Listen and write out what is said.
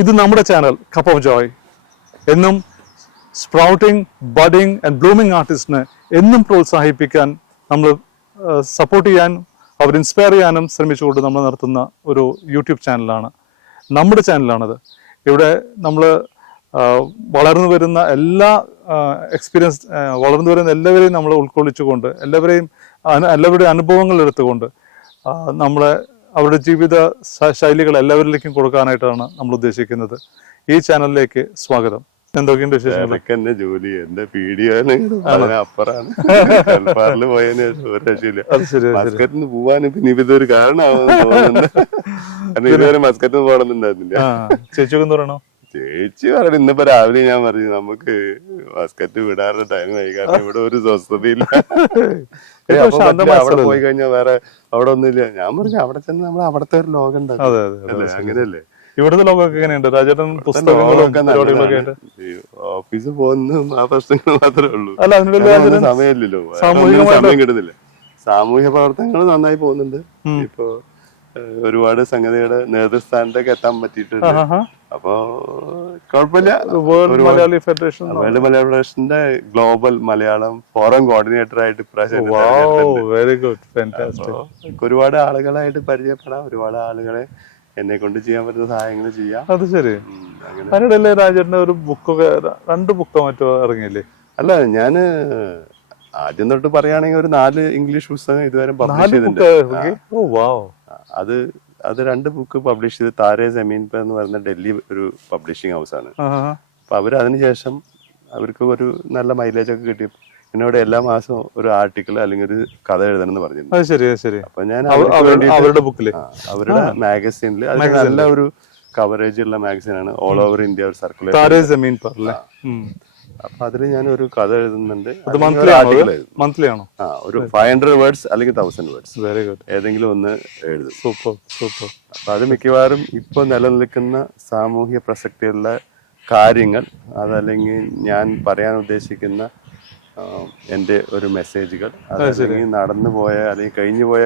ഇത് നമ്മുടെ channel cup of Joy. എന്നും സ്പ്രൗട്ടിംഗ്, ബഡിങ് ആൻഡ് ബ്ലൂമിംഗ് ആർട്ടിസ്റ്റിനെ എന്നും പ്രോത്സാഹിപ്പിക്കാൻ, നമ്മൾ സപ്പോർട്ട് ചെയ്യാനും അവർ ഇൻസ്പയർ ചെയ്യാനും ശ്രമിച്ചുകൊണ്ട് നമ്മൾ നടത്തുന്ന ഒരു യൂട്യൂബ് ചാനലാണ്, നമ്മുടെ ചാനലാണത്. ഇവിടെ നമ്മൾ വളർന്നു വരുന്ന എല്ലാ എക്സ്പീരിയൻസ്, വളർന്നു വരുന്ന എല്ലാവരെയും നമ്മൾ ഉൾക്കൊള്ളിച്ചുകൊണ്ട്, എല്ലാവരുടെയും അനുഭവങ്ങൾ എടുത്തുകൊണ്ട് നമ്മളെ അവരുടെ ജീവിത ശൈലികൾ എല്ലാവരിലേക്കും കൊടുക്കാനായിട്ടാണ് നമ്മൾ ഉദ്ദേശിക്കുന്നത്. ഈ ചാനലിലേക്ക് സ്വാഗതം. എന്തൊക്കെയുണ്ട് വിശേഷങ്ങൾ? ജോലി എന്റെ വീഡിയോ അപ്പറാണ് പോയതിന് ശേഷം ഒരു രക്ഷയില്ല. മസ്കറ്റിന് പോവാനും പിന്നെ ഇതൊരു കാരണമാവുമെന്ന് തോന്നുന്നുണ്ട്. കാരണം ഇതുവരെ മസ്കറ്റിന് പോകണമെന്നുണ്ടായിരുന്നില്ല. ചേച്ചിക്ക് പറയണോ? ചേച്ചി പറഞ്ഞു ഇന്നിപ്പോ രാവിലെ ഞാൻ പറഞ്ഞു നമുക്ക് മസ്കറ്റ് വിടാറുള്ള ടൈം ആയി, കാരണം ഇവിടെ ഒരു സ്വസ്ഥതയില്ല. അവിടെ പോയി കഴിഞ്ഞാൽ വേറെ അവിടെ ഒന്നുമില്ല. ഞാൻ പറഞ്ഞു അവിടെ ചെന്ന് നമ്മൾ അവിടത്തെ ഒരു ലോകം ഉണ്ടാവും. അങ്ങനെയല്ലേ? ഇവിടുത്തെ ലോകമൊക്കെ എങ്ങനെയുണ്ട് രാജേട്ടൻ? പുസ്തകങ്ങളും ഓഫീസിൽ പോകുന്ന ആ പ്രശ്നങ്ങൾ മാത്രമേ ഉള്ളൂ. സമയമില്ലല്ലോ, സമയം കിട്ടുന്നില്ല. സാമൂഹ്യ പ്രവർത്തനങ്ങൾ നന്നായി പോകുന്നുണ്ട്. ഇപ്പൊ ഒരുപാട് സംഗതിയുടെ നേതൃസ്ഥാനത്തൊക്കെ എത്താൻ പറ്റിയിട്ടുണ്ട്. അപ്പൊ കുഴപ്പമില്ല. വേൾഡ് മലയാളി ഫെഡറേഷന്റെ ഗ്ലോബൽ മലയാളം ഫോറം കോർഡിനേറ്റർ ആയിട്ട് ഇപ്രാവശ്യം ഒരുപാട് ആളുകളായിട്ട് പരിചയപ്പെടാം, ഒരുപാട് ആളുകളെ എന്നെ കൊണ്ട് ചെയ്യാൻ പറ്റുന്ന സഹായങ്ങൾ ചെയ്യാം. അത് ശരി. അതിനിടയിലെ രാജേട്ടന്റെ ഒരു ബുക്കൊക്കെ, 2 ബുക്കോ മറ്റോ ഇറങ്ങിയില്ലേ? അല്ല, ഞാന് ആദ്യം തൊട്ട് പറയുകയാണെങ്കിൽ ഒരു 4 ഇംഗ്ലീഷ് പുസ്തകം ഇതുവരെ പബ്ലിഷ് ചെയ്തിട്ടുണ്ട്. അത് 2 ബുക്ക് പബ്ലിഷ് ചെയ്ത് താരേ ജമീൻ പേ എന്ന് പറയുന്ന ഡൽഹി ഒരു പബ്ലിഷിംഗ് ഹൗസ് ആണ്. അപ്പൊ അവര് അതിനുശേഷം അവർക്ക് ഒരു നല്ല മൈലേജ് ഒക്കെ കിട്ടി എന്നോട് എല്ലാ മാസവും ഒരു ആർട്ടിക്കിൾ അല്ലെങ്കിൽ ഒരു കഥ എഴുതണം എന്ന് പറഞ്ഞിരുന്നു. അപ്പൊ ഞാൻ അവരുടെ ബുക്കില്, അവരുടെ മാഗസീനിൽ നല്ല ഒരു കവറേജ് ഉള്ള മാഗസീനാണ്, ഓൾ ഓവർ ഇന്ത്യ ഒരു സർക്കുലർ. അപ്പൊ അതില് ഞാൻ ഒരു കഥ എഴുതുന്നുണ്ട്. മന്ത്ലി ആണോ? ഒരു 500 വേർഡ്സ് അല്ലെങ്കിൽ 1000 വേർഡ്സ്, വെരി ഗുഡ്, ഏതെങ്കിലും ഒന്ന് എഴുതും. Super super. അപ്പൊ അത് മിക്കവാറും ഇപ്പൊ നിലനിൽക്കുന്ന സാമൂഹ്യ പ്രസക്തിയുള്ള കാര്യങ്ങൾ, അതല്ലെങ്കിൽ ഞാൻ പറയാൻ ഉദ്ദേശിക്കുന്ന എന്റെ ഒരു മെസ്സേജുകൾ, അതല്ലെങ്കിൽ നടന്നു പോയ അല്ലെങ്കിൽ കഴിഞ്ഞു പോയ